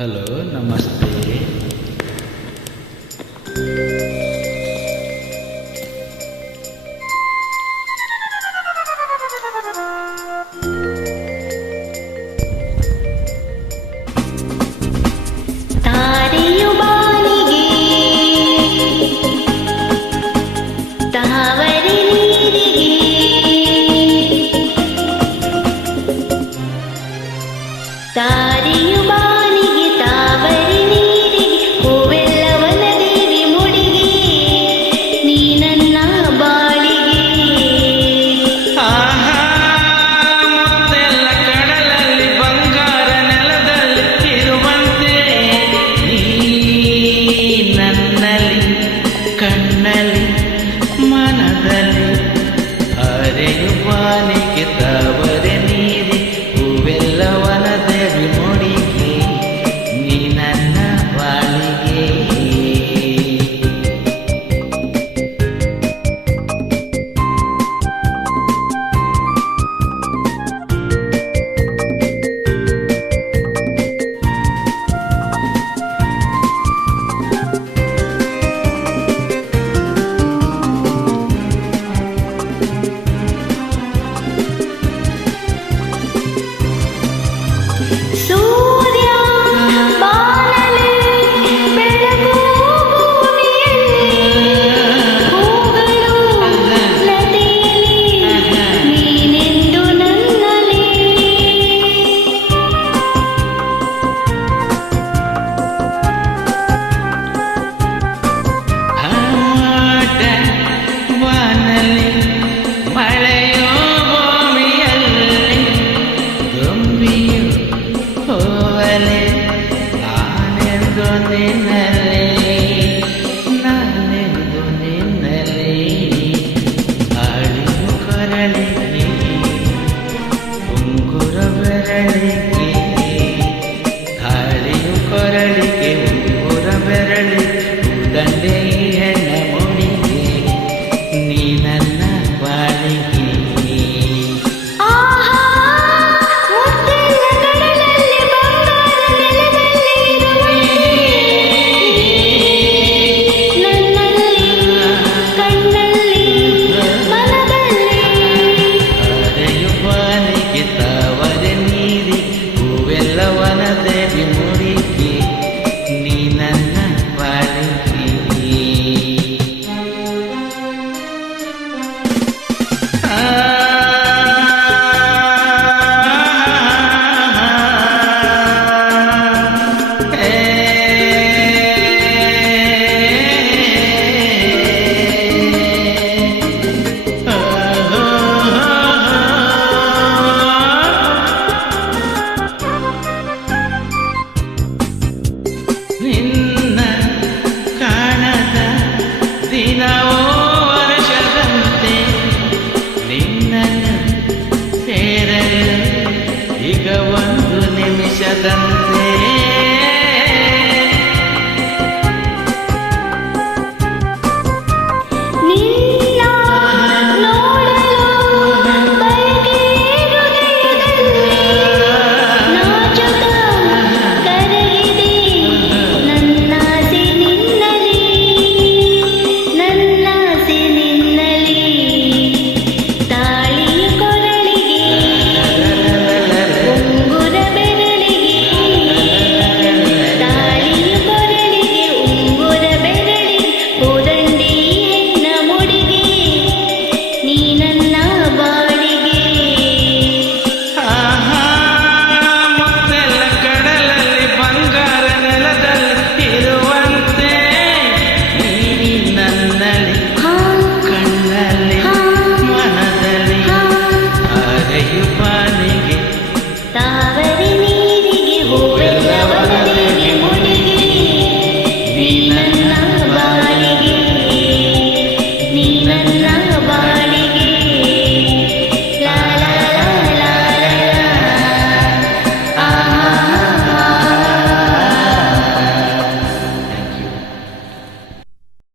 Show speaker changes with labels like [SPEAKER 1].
[SPEAKER 1] Halo, namaste. കരയുവാനിക്ക് ಗೊಂಬಿಯು ಹೋವಲೆ ನಾನೆಂದು ನಿನ್ನಲ್ಲಿ